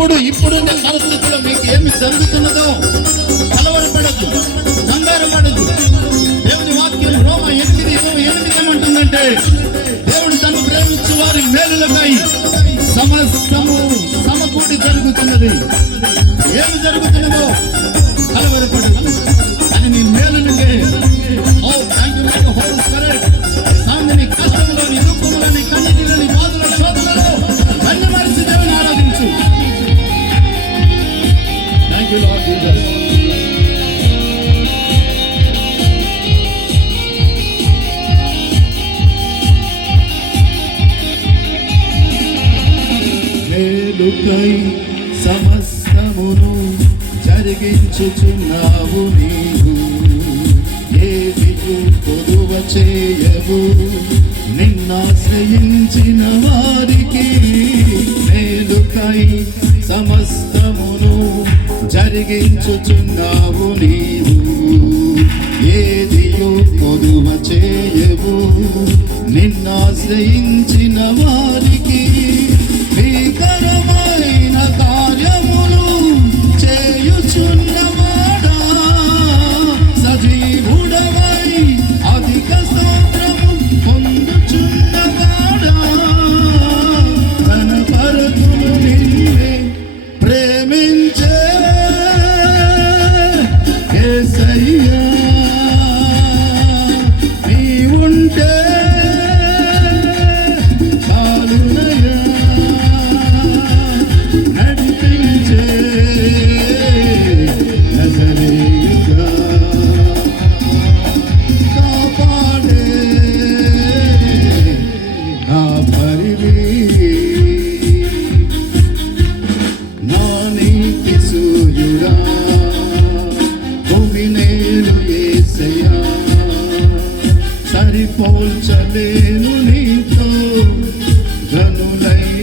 ఇప్పుడు ఇప్పుడున్న పరిస్థితుల్లో మీకు ఏమి జరుగుతున్నదో కలవరపడదు కంగారపడదు. దేవుని వాక్యం రోమ ఎనిమిది ఇరవై ఎనిమిది ఏమంటుందంటే దేవుడు తను ప్రేమించు వారి మేలులపై సమస్తము సమకూడి జరుగుతున్నది. ఏమి జరుగుతున్నదో మేలుకై సమస్తమును జరిగించుచున్నావు నీవు. ఏదికు పొదువ చేయవు. నిన్నాశ్రయించిన వారికి మేలుకై సమస్తమును జరిగించుచున్నావు నీవు. ఏదియో పొదువ చేయవు. నిన్నాశ్రయించిన వారికి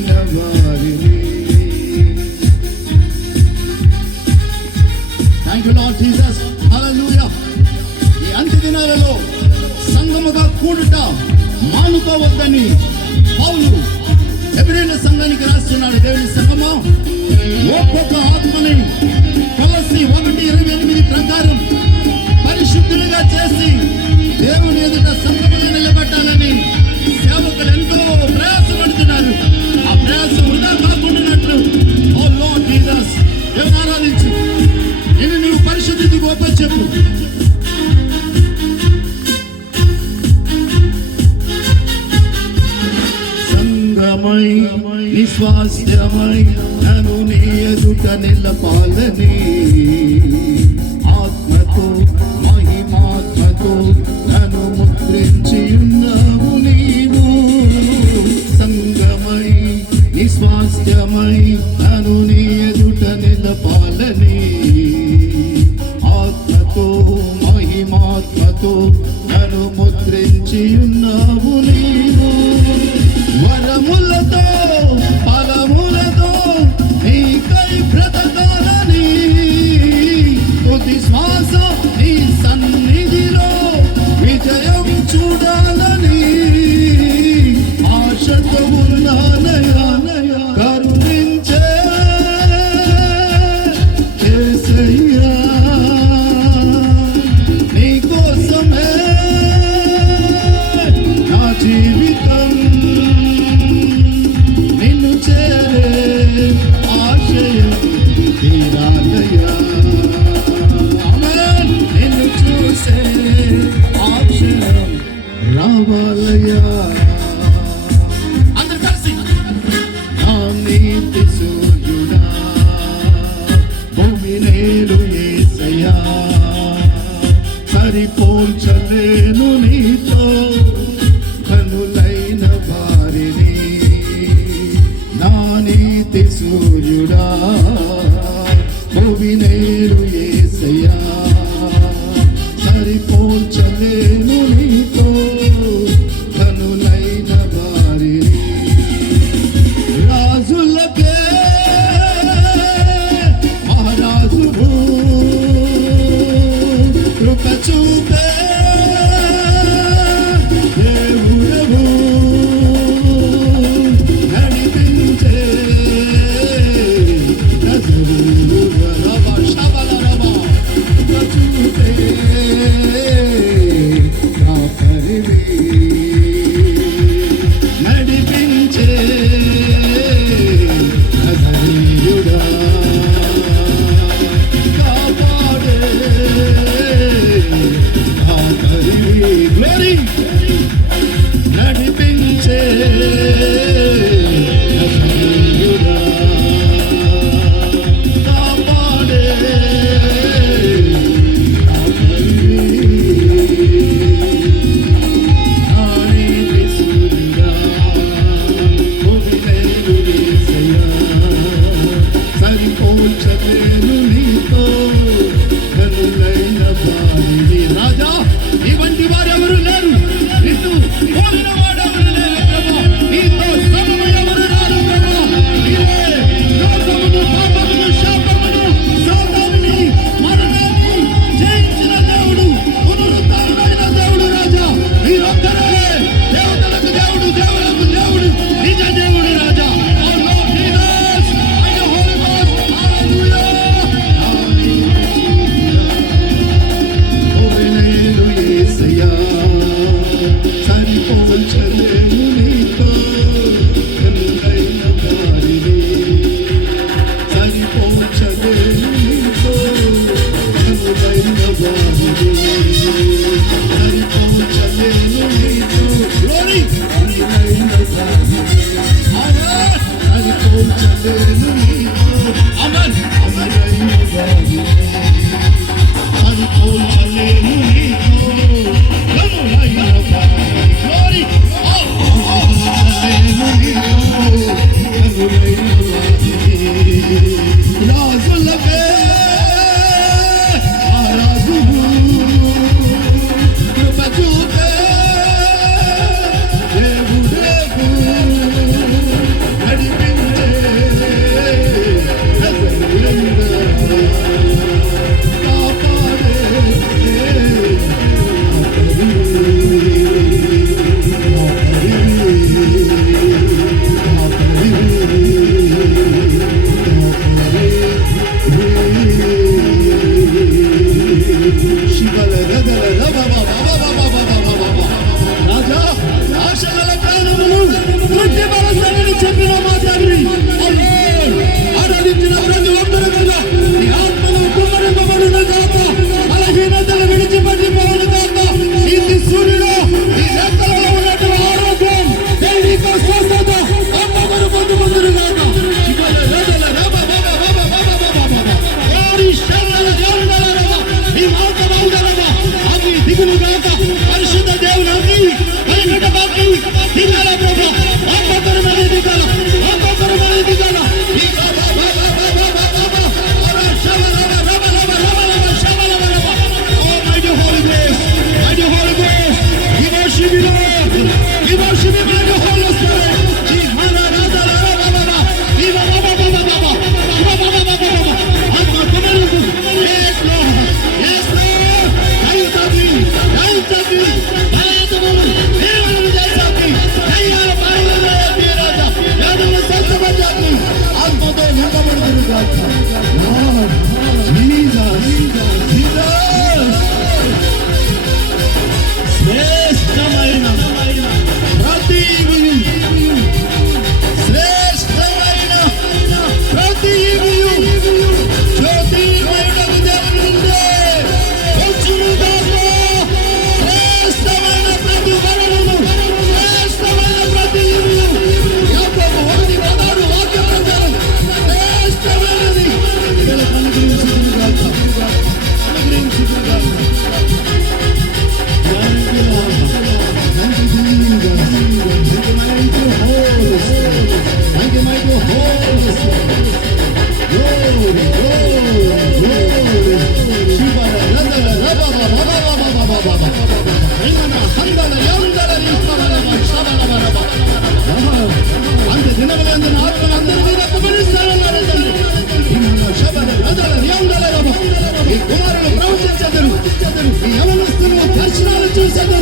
ధనులైన వారిని thank you Lord Jesus hallelujah ఈ అంత్య దినాలలో సంగముగా కూడుట మానుకోవద్దని పౌలు ఎబ్రిల సంఘానికి రాస్తున్నాడు. దేవుని సంగమా ఒక్కొక్క ఆత్మని సంగమై నిస్వాస్థ్యమై నన్ను నీ ఎదుట నిలపాలని. ఆత్మతో మహిమాత్మతో నన్ను ముద్రించి Hallelujah. Sen o çevir I'm going to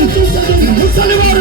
মুসলমান